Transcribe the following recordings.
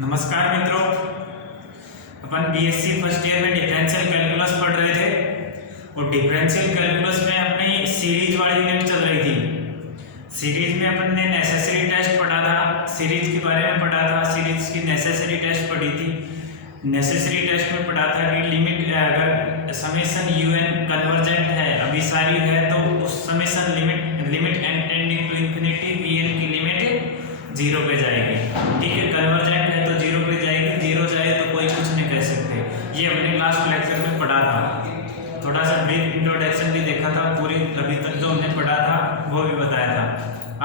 नमस्कार मित्रों, अपन BSc first year में डिफरेंशियल कैलकुलस पढ़ रहे थे और डिफरेंशियल कैलकुलस में अपनी सीरीज वाली यूनिट चल रही थी। सीरीज में अपन ने नेसेसरी टेस्ट पढ़ा था, सीरीज के बारे में पढ़ा था, सीरीज की नेसेसरी टेस्ट पढ़ी थी। नेसेसरी टेस्ट में पढ़ा था कि लिमिट अगर समेशन यूएन कन्वर्जेंट है, अभिसारी है, तो उस summation limit n tending to infinity VN की लिमिट 0 पे जाएगी। ठीक है, कन्वर्जेंट है तो 0 पे जाएगी, 0 जाए तो कोई कुछ नहीं कह सकते। ये हमने लास्ट लेक्चर में पढ़ा था। थोड़ा सा ब्रीफ इंट्रोडक्शन भी देखा था, पूरी अभी तक जो हमने पढ़ा था वो भी बताया था।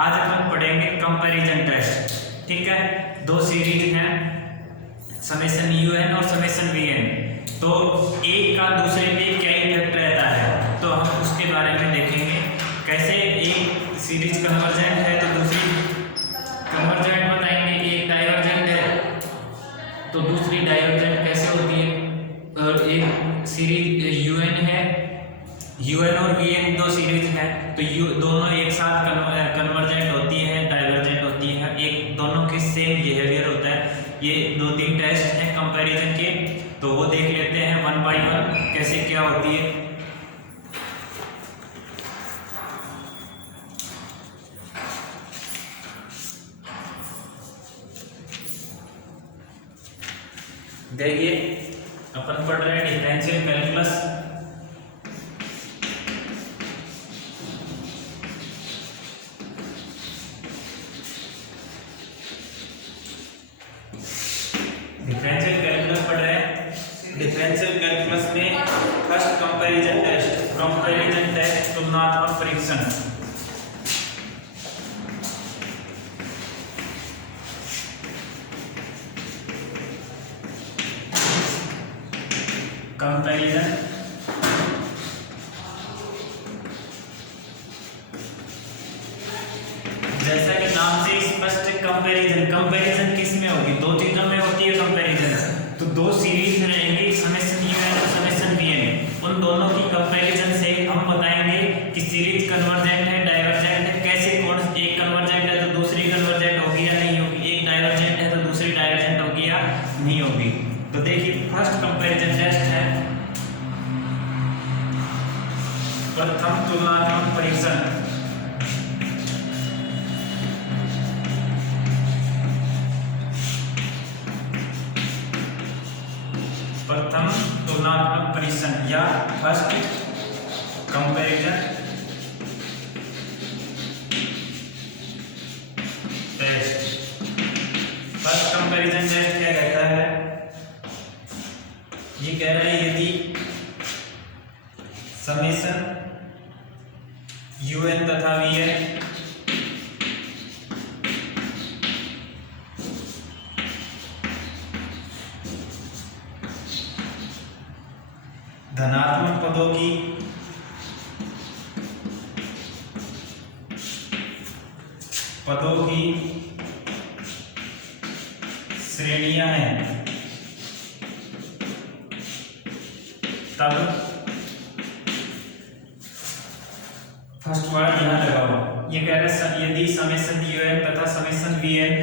आज अपन पढ़ेंगे कंपैरिजन टेस्ट। ठीक है, दो सीरीज हैं, समेशन यूएन और समेशन वीएन। तो एक का दूसरे पे क्या इफेक्ट रहता है, तो हम उसके बारे में देखेंगे। कैसे एक सीरीज कन्वर्जेंट है तो दूसरी कन्वर्जेंट बताएंगे, एक डाइवर्जेंट है तो दूसरी डाइवर्जेंट कैसे होती है। और एक सीरीज यूएन है, यूएन और वीएन दो सीरीज है, तो दोनों एक साथ कन्वर्जेंट होती है, डाइवर्जेंट होती है, एक दोनों के सेम बिहेवियर होता है। ये 2-3 टेस्ट हैं कंपैरिजन के, तो वो देख लेते हैं वन बाय वन कैसे क्या होती है। देखिए, अपन पढ़ रहे हैं डिफरेंशियल कैलकुलस। डिफरेंशियल कैलकुलस पढ़ रहे हैं। डिफरेंशियल कैलकुलस में फर्स्ट कंपैरिजन टेस्ट तुलनात्मक परीक्षण। कंपैरिजन जैसा कि नाम से स्पष्ट, कंपैरिजन किस में होगी? दो चीजों में होती है कंपैरिजन। तो दो सीरीज रहेंगी, समेशन यूएन और समेशन वीएन। उन दोनों की कंपैरिजन से हम बताएंगे कि सीरीज कन्वर्जेंट है, डाइवर्जेंट है, कैसे कौन एक कन्वर्जेंट है तो दूसरी कन्वर्जेंट होगी या नहीं होगी, एक डाइवर्जेंट है तो दूसरी डाइवर्जेंट होगी या नहीं होगी। तो देखिए, फर्स्ट कंपैरिजन टेस्ट है प्रथम तुलनात्मक परीक्षण। प्रथम तुलनात्मक परीक्षण या first comparison test. First comparison test क्या कहता है? ये कह रहा है यदि समेशन यूएन तथा वीएन धनात्मक पदों की श्रेणियां हैं, तब फर्स्ट वर्ड यहां लगाओ। ये कह रहे हैं यदि समेशन यूएन तथा समेशन वीएन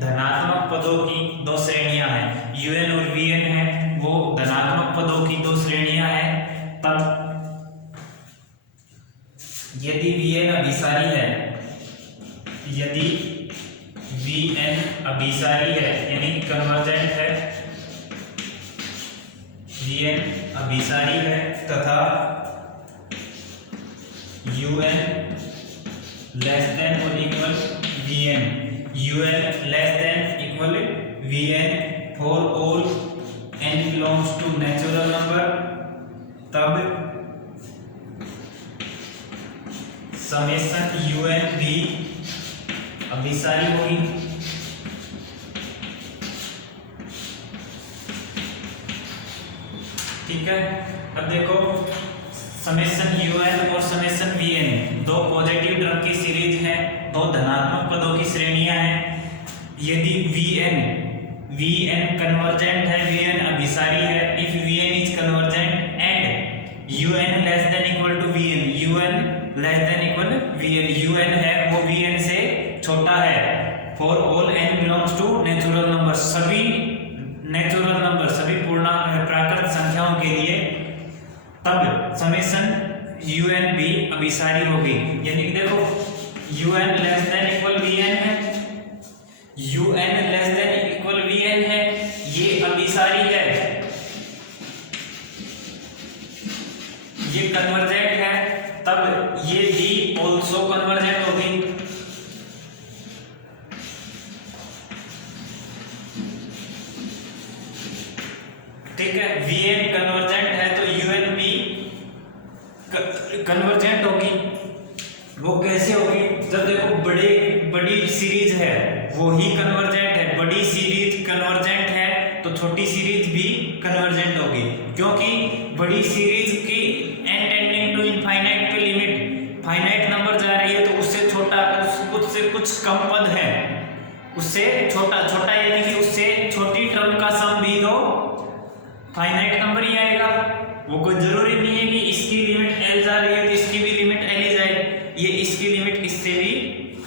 धनात्मक पदों की दो श्रेणियां हैं, यूएन और वीएन है वो धनात्मक पदों की दो श्रेणियां हैं, तब यदि वीएन अभिसारी है, यदि वीएन अभिसारी है यानी कन्वर्जेंट है, वीएन अभिसारी है तथा यूएन लेस देन और equal VN, UN less than equal VN for all n belongs to natural number, तब समेशन यूएन भी अभिसारी होगी। ठीक है, अब देखो, समेशन यूएन और समेशन वीएन दो पॉजिटिव टर्म की सीरीज है, दो धनात्मक पदों की श्रेणियां हैं। यदि वीएन कन्वर्जेंट है, वीएन अभिसारी है, if VN is convergent and UN less than equal to VN, UN less than equal VN, UN है वो वीएन से छोटा है, for all n belongs to natural number, सभी नेचुरल नंबर, सभी पूर्णांक प्राकृत संख्याओं के लिए, तब समेशन un भी अभिसारी होगी। यानी कि देखो un less than equal vn है, un less than equal vn है, ये अभिसारी है, ये कन्वर्जेंट है, तब ये भी ऑल्सो कन्वर्जेंट होगी। ठीक है, vn कन्वर्जेंट है तो un भी कन्वर्जेंट होगी। वो कैसे होगी? जब देखो बड़ी सीरीज है वो ही कन्वर्जेंट है, बड़ी सीरीज कन्वर्जेंट है तो छोटी सीरीज भी कन्वर्जेंट होगी, क्योंकि बड़ी सीरीज की n टेंडिंग टू इनफाइनाइट पे लिमिट फाइनाइट नंबर जा रही है, तो उससे छोटा उससे कुछ कम पद है, उससे छोटा यानी कि उससे छोटी टर्म का सम भी दो फाइनाइट नंबर ही आएगा। वो कोई जरूरी नहीं है कि इसकी लिमिट l जा रही है तो इसकी भी लिमिट l ही जाए, ये इसकी लिमिट इससे भी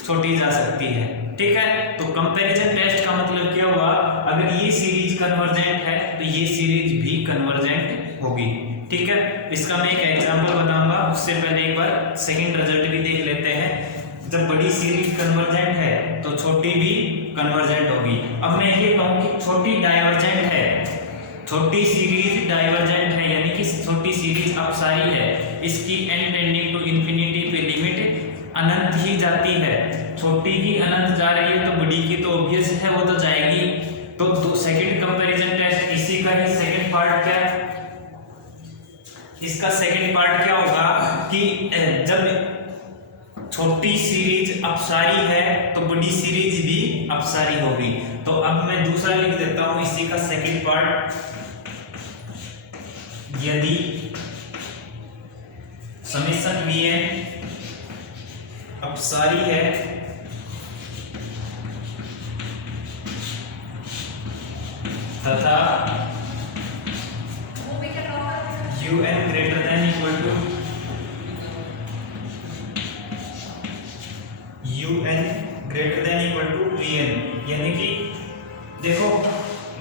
छोटी जा सकती है। ठीक है, तो कंपैरिजन टेस्ट का मतलब क्या हुआ? अगर ये सीरीज कन्वर्जेंट है तो ये सीरीज भी कन्वर्जेंट होगी। ठीक है, इसका मैं एक एग्जांपल बताऊंगा, उससे पहले एक बार सेकंड रिजल्ट भी देख लेते हैं। जब बड़ी सीरीज कन्वर्जेंट है तो छोटी भी कन्वर्जेंट होगी। अब मैं ये कहूँ कि छोटी डाइवर्जेंट है, छोटी सीरीज डाइवर्जेंट है, यानी कि छोटी सीरीज अपसारी है, इसकी n टेंडिंग टू इंफिनिटी पे लिमिट अनंत ही जाती है। छोटी की अनंत जा रही है तो बड़ी की तो ऑब्वियस है वो तो जाएगी। तो सेकंड कंपैरिजन टेस्ट इसी का ही सेकंड पार्ट क्या है? इसका सेकंड पार्ट क्या होगा कि जब छोटी सीरीज अपसारी है तो बड़ी सीरीज भी अपसारी होगी। तो अब मैं दूसरा लिख देता हूं इसी का सेकंड पार्ट, यदि समेशन vn अपसारी है तथा un greater than equal to vn, यानी कि देखो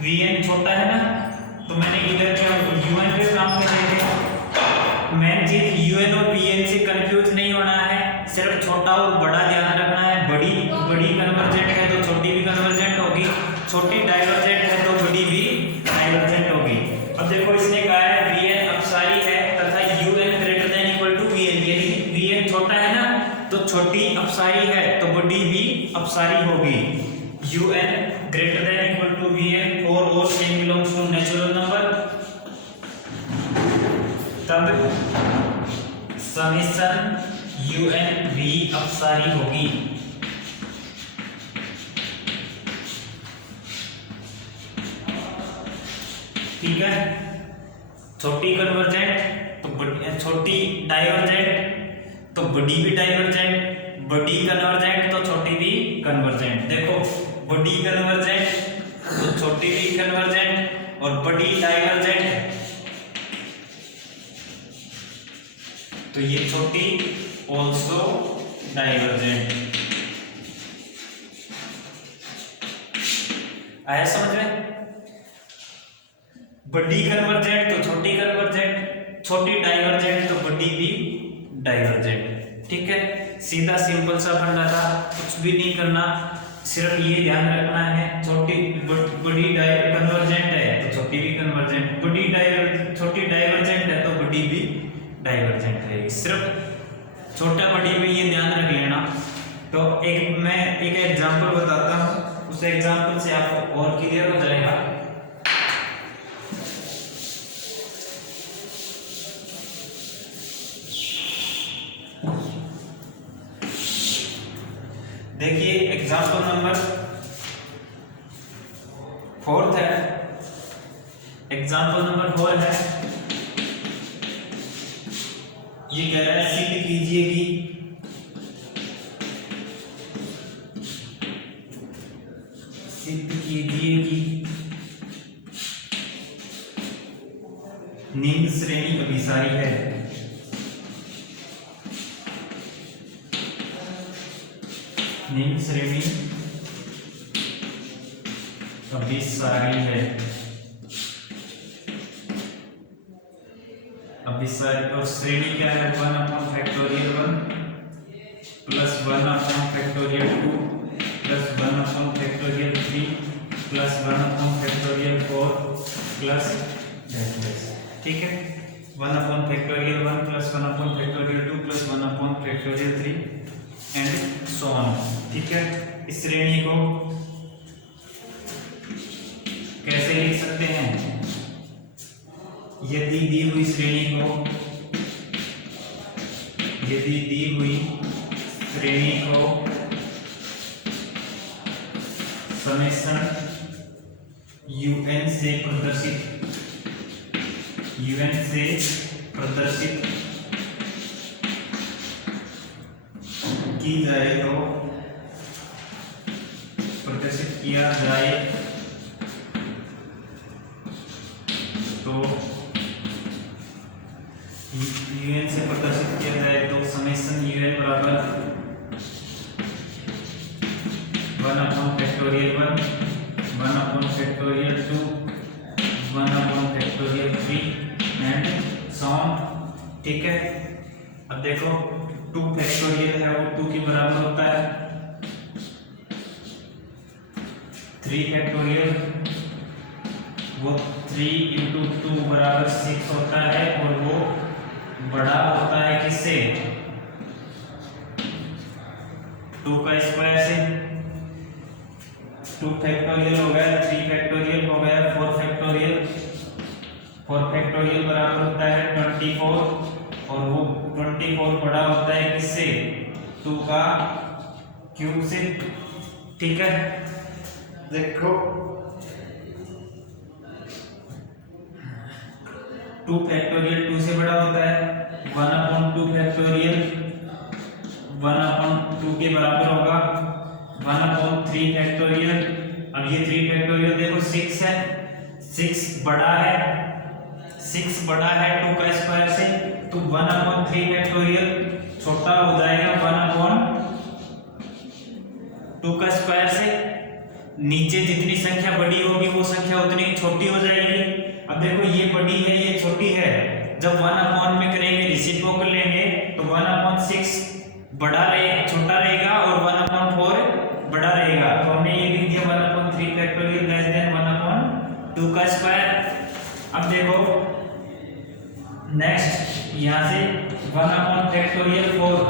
vn छोटा है ना, तो मैंने इधर क्या un पे काम कर रहे थे। मेन चीज un और vn से कंफ्यूज नहीं होना है, सिर्फ छोटा और बड़ा ध्यान रखना है। बड़ी कन्वर्जेंट है तो छोटी भी कन्वर्जेंट होगी, छोटी डाइवर्जेंट है तो बड़ी भी डाइवर्जेंट होगी। अब देखो इसने कहा है vn अपसारी है तथा un greater than equal to vn, यानी vn छोटा है ना तो छोटी अपसारी है तो बड़ी भी अपसारी होगी। un greater than equal to vn और all n belongs to natural number, तब समेशन un भी अपसारी होगी। ठीक है, छोटी कन्वर्जेंट तो छोटी डाइवर्जेंट तो बड़ी भी डाइवर्जेंट, बड़ी कन्वर्जेंट तो छोटी भी कन्वर्जेंट। देखो बड़ी कन्वर्जेंट तो छोटी भी कन्वर्जेंट और बड़ी डाइवर्जेंट तो ये छोटी ऑल्सो डाइवर्जेंट। आया समझ में? बड़ी कन्वर्जेंट तो छोटी कन्वर्जेंट, छोटी डाइवर्जेंट तो बड़ी भी डाइवर्जेंट। ठीक है, सीधा सिंपल सा फंडा था, कुछ भी नहीं करना, सिर्फ ये ध्यान रखना है बड़ी कन्वर्जेंट है तो छोटी भी कन्वर्जेंट, छोटी डाइवर्जेंट है तो बड़ी भी डाइवर्जेंट है। सिर्फ छोटा बड़ी में ये ध्यान रख लेना। तो मैं एक एग्जांपल बताता हूँ, उस एग्जांपल से आपको और क्लियर हो जाएगा। देखिए एग्जांपल नंबर 4 है, एग्जांपल नंबर 4 है। ये कह रहा है सिद्ध कीजिए कि निम्न श्रेणी अभिसारी है। निम्न श्रेणी अभिसारी है, अभिसारी। और श्रेणी क्या है? 1/(1) plus 1/(2) plus 1/(3) plus 1/(4) plus decimals. ठीक है, 1/(1) plus 1/(2) plus 1/(3) and so on. ठीक है, इस श्रेणी को कैसे लिख सकते हैं? यदि दी हुई श्रेणी को समेशन un से प्रदर्शित किया जाए तो un से प्रदर्शित किया जाए तो समेशन un बराबर 1/(1) 1/(2) 1/(3) एंड सो ऑन। ठीक है, अब देखो 2 फैक्टोरियल है वो 2 के बराबर होता है, 3 फैक्टोरियल वो 3 × 2 बराबर 6 होता है और वो बड़ा होता है किससे? 2 का स्क्वायर से। 2 फैक्टोरियल हो गया, 3 फैक्टोरियल हो गया, 4 फैक्टोरियल बराबर होता है 24 और वो 24 बड़ा होता है किससे? 2 का क्यूब से। ठीक है, देखो 2 फैक्टोरियल 2 से बड़ा होता है, 1/2 फैक्टोरियल 1/2 के बराबर होगा, 1/3 फैक्टोरियल। अब ये 3 फैक्टोरियल देखो 6 है, 6 बड़ा है 2 का स्क्वायर से, तो 1/3 फैक्टोरियल छोटा हो जाएगा 1/2 का स्क्वायर से। नीचे जितनी संख्या बड़ी होगी वो संख्या उतनी छोटी हो जाएगी। अब देखो ये बड़ी है ये छोटी है, जब 1/(1) में करेंगे रेसिप्रोकल लेंगे तो 1/6 छोटा रहेगा और 1/4 बड़ा रहेगा। तो हमने ये लिख दिया 1/3 फैक्टोरियल लेस देन 1/2 का स्क्वायर। अब देखो नेक्स्ट यहाँ से 1/(4)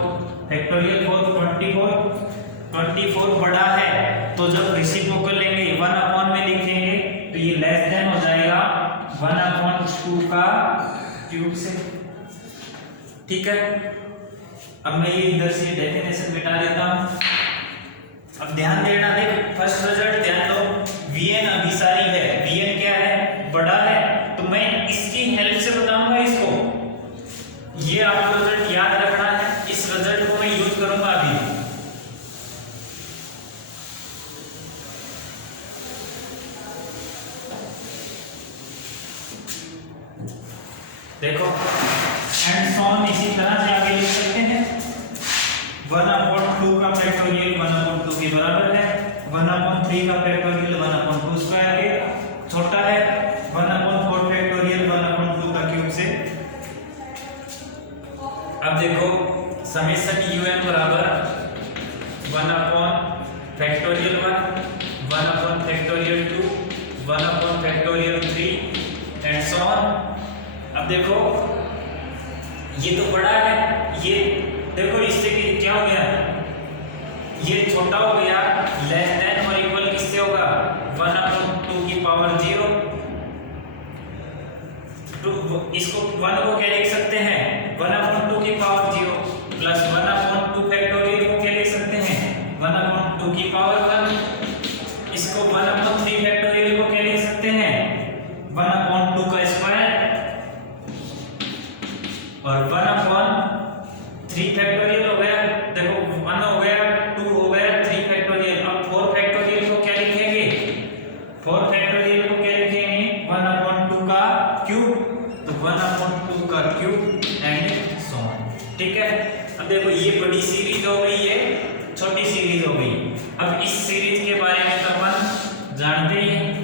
24 बड़ा है, तो जब रेसिप्रोकल लेंगे 1/1 में लिखेंगे तो ये लेस देन हो जाएगा 1/2 का क्यूब से। ठीक है, अब मैं ये इधर से डेफिनेशन मिटा देता हूं। अब ध्यान देना, देख फर्स्ट रिजल्ट ध्यान दो, Vn अभिसारी है, Vn क्या है? बड़ा है, तो मैं इसकी हेल्प से बताऊंगा इसको। ये आपको रिजल्ट याद रखना है, इस रिजल्ट को मैं यूज करूंगा अभी। देखो एंड सो ऑन, इसी तरह से आगे लिख सकते हैं। 1/2 का फैक्टोरियल 1/2 के बराबर है, 1/3 का फैक्टोरियल 1/2 स्क्वायर के छोटा है, 1/4 फैक्टोरियल 1/2 का क्यूब से। अब देखो समेशन un बराबर 1/(1) 1/(2) 1/3 एंड सो ऑन। अब देखो ये तो बड़ा है, ये देखो इससे क्या हो गया? ये छोटा हो गया, लेस देन और इक्वल किससे होगा? 1/2 की पावर 0। तो इसको 1 को क्या लिख सकते हैं? 1/2 की पावर 0 प्लस 1/2 फैक्टोरियल को क्या लिख सकते हैं? 1/2 की पावर 1। इसको 1/3 फैक्टोरियल को क्या लिख सकते हैं? 1/2 का स्क्वायर और 1/3 फैक्टोरियल हो गया। देखो 1 हो गया, 2 हो गया, 3 फैक्टोरियल। अब 4 फैक्टोरियल को क्या लिखेंगे? 4 फैक्टोरियल को क्या लिखेंगे? 1/2 का क्यूब, तो 1/2 का क्यूब एंड सो ऑन। ठीक है, अब देखो ये बड़ी सीरीज हो गई, ये छोटी सीरीज हो गई। अब इस सीरीज के बारे में तो अपन जानते ही हैं,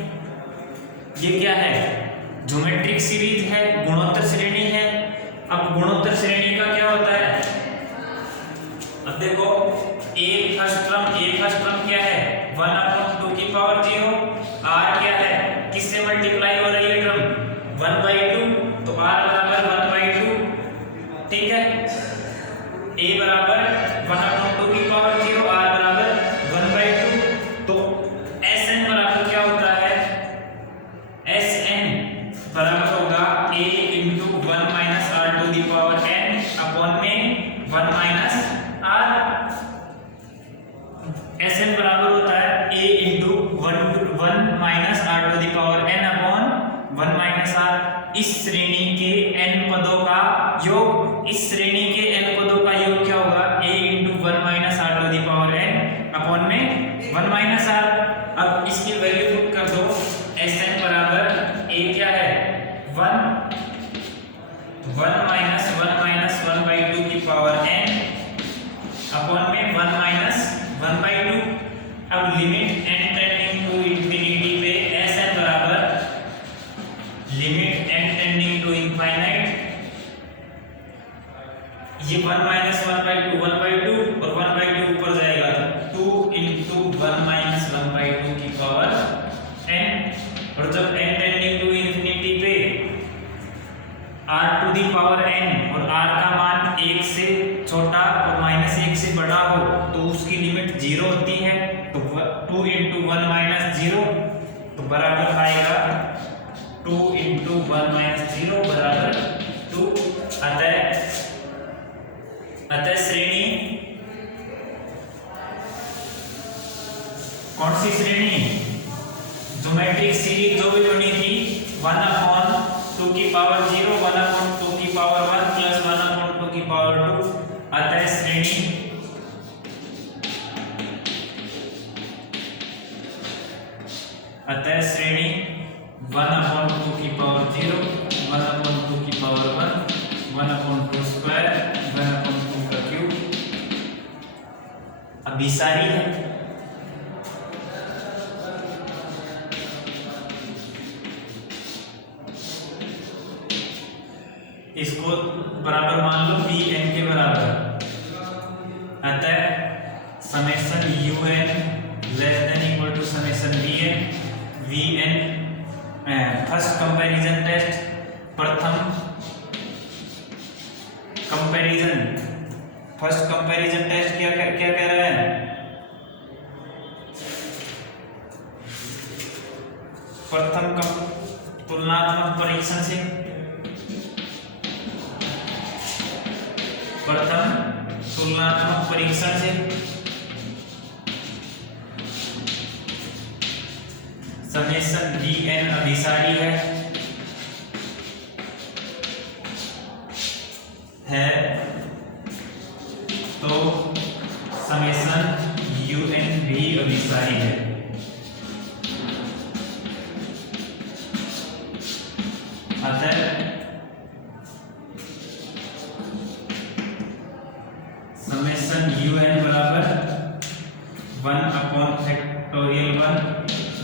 ये क्या है, ज्योमेट्रिक सीरीज है, गुणोत्तर श्रेणी है। अब गुणोत्तर श्रेणी का क्या होता है, अब देखो a फर्स्ट टर्म क्या है 1/2 की पावर 0, r क्या है, किससे मल्टीप्लाई हो रही है टर्म 1/2, तो r बराबर 1/2, ठीक है। a बराबर 1/2 की पावर 0, r बराबर 1/2, तो Sn बराबर क्या होता है, Sn बराबर होगा a × 1 - r to the power n upon में 1 - r। Sn बराबर होता है a × 1 - r to the power n upon 1 - r। इस श्रेणी के n पदों का योग, इस श्रेणी के n पदों का योग क्या होगा, a × 1 - r to the power n upon में 1 - r। अब इसकी वैल्यू पुट कर दो, Sn बराबर a क्या है 1 - 1/2 की पावर n अपॉन में 1 - 1/2। अब limit n tending to infinity पे Sn बराबर limit n tending to infinite, ये 1 - 1/2 1/2 और 1/2 ऊपर जाएगा, 2 × 1 - 1/2 की पावर n। और जब n टेंडिंग टू इंफिनिटी पे r to the power n और r का मान 1 से छोटा और -1 से बड़ा हो तो उसकी लिमिट 0 होती है, तो 2 × 1 - 0 तो बराबर आएगा 2 × 1 - 0 बराबर 2। अतः श्रेणी कौन सी श्रेणी, ज्योमेट्रिक सीरीज जो भी बनी थी 1/2 की पावर 0, 1/2 की पावर 1 प्लस 1/2 की पावर 2। अतः श्रेणी अतः श्रेणी 1/2 की पावर 0, 1/2 की पावर 1, 1/2 स्क्वायर, 1/2 का क्यूब अभिसारी है। इसको बराबर मान लो Vn के बराबर। अतः summation Un less than equal to summation Vn first comparison test, प्रथम कंपैरिजन, फर्स्ट कंपैरिजन टेस्ट क्या कह रहा है, प्रथम तुलनात्मक परीक्षण से, प्रथम तुलनात्मक परीक्षण से समेशन Vn अभिसारी है तो समेशन Un भी अभिसारी है। अतः समेशन Un बराबर 1/(1),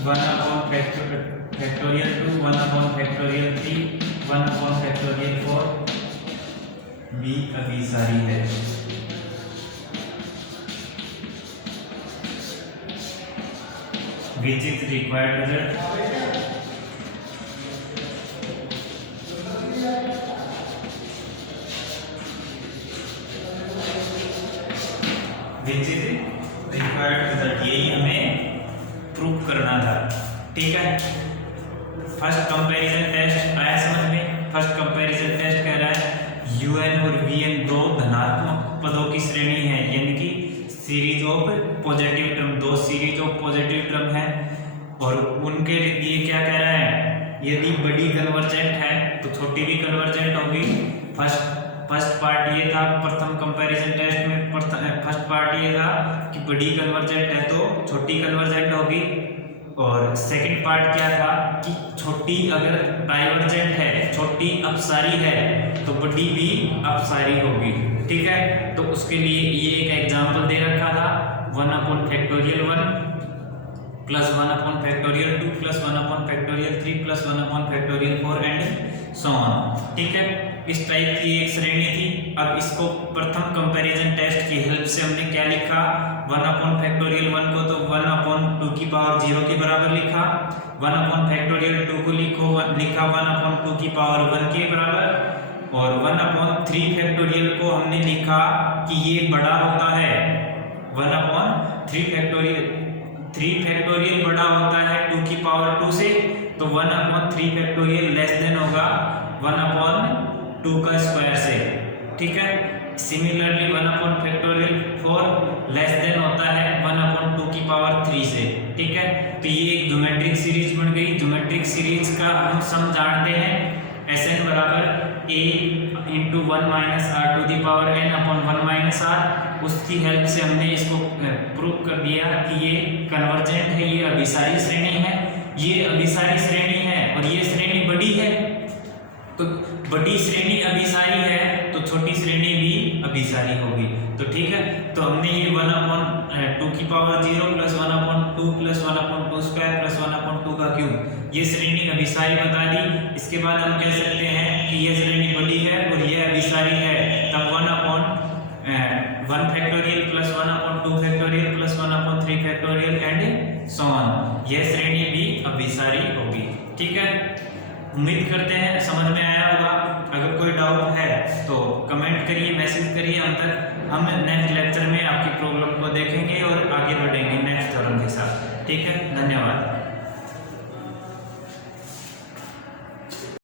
1/(2), 1/(3), 1/(4) भी अभिसारी है। Which is required result? Which is required result, यही हमें प्रूव करना था, ठीक है। फर्स्ट कंपैरिजन टेस्ट आया समझ में। फर्स्ट कंपैरिजन टेस्ट कह रहा है Un और Vn दो धनात्मक पदों की श्रेणी है, यानी कि सीरीज ऑफ पॉजिटिव टर्म, दो सीरीज ऑफ पॉजिटिव टर्म है। और उनके लिए क्या कह रहा है, यदि बड़ी कन्वर्जेंट है तो छोटी भी कन्वर्जेंट होगी। फर्स्ट पार्ट ये था प्रथम कंपैरिजन टेस्ट में, फर्स्ट पार्ट ये था कि बड़ी कन्वर्जेंट है तो छोटी कन्वर्जेंट होगी। और सेकंड पार्ट क्या था कि छोटी अगर डाइवर्जेंट है, छोटी अपसारी है तो बड़ी भी अपसारी होगी, ठीक है। तो उसके लिए ये एक एग्जांपल दे रखा था 1/(1) plus 1 upon factorial 2 plus 1 upon factorial 3 plus 1 upon factorial 4 and so on. ठीक है, इस टाइप की एक श्रेणी थी। अब इसको प्रथम कंपैरिजन टेस्ट की हेल्प से हमने क्या लिखा, 1 अपॉन फैक्टोरियल 1 को तो 1 अपॉन 2 की पावर 0 के बराबर लिखा, 1 अपॉन फैक्टोरियल 2 को लिखा 1 अपॉन 2 की पावर 1 के बराबर, और 1 अपॉन 3 फैक्टोरियल को हमने लिखा कि ये बड़ा होता है 1 अपॉन 3 फैक्टोरियल बड़ा होता है 2 की पावर 2 से, तो 1 अपॉन 3 फैक्टोरियल लेस देन होगा 1 अपॉन 2 का स्क्वायर से। ठीक है, similarly 1 upon factorial 4 less than होता है 1 अपॉन 2 की पावर 3 से। ठीक है, तो ये एक ज्योमेट्रिक सीरीज बन गई। ज्योमेट्रिक सीरीज का हम सम जानते हैं, Sn बराबर a into 1 minus R to the power n upon 1 minus R. उसकी हेल्प से हमने इसको प्रूव कर दिया कि ये कन्वर्जेंट है, ये अभिसारी श्रेणी है, ये अभिसारी श्रेणी है और ये श्रेणी बड़ी है। तो बड़ी श्रेणी अभिसारी है तो छोटी श्रेणी भी अभिसारी होगी। तो ठीक है, तो हमने ये 1 अपॉन 2 की power 0 plus 1 upon 2 plus 1 upon 2 square plus 1 upon 2 का क्यूब, ये श्रेणी अभिसारी बता दी। इसके बाद हम कह सकते हैं कि ये श्रेणी बड़ी है और ये अभिसारी है, तब 1 upon 1 factorial plus 1 upon 2 factorial plus 1 upon 3 factorial and so on, यह श्रेणी भी अभिसारी होगी। ठीक है, उम्मीद करते हैं समझ में आया होगा। अगर कोई डाउट है तो कमेंट करिए, मैसेज करिए हम तक। हम नेक्स्ट लेक्चर में आपकी प्रॉब्लम को देखेंगे और आगे बढ़ेंगे नेक्स्ट थ्योरम के साथ। ठीक है, धन्यवाद।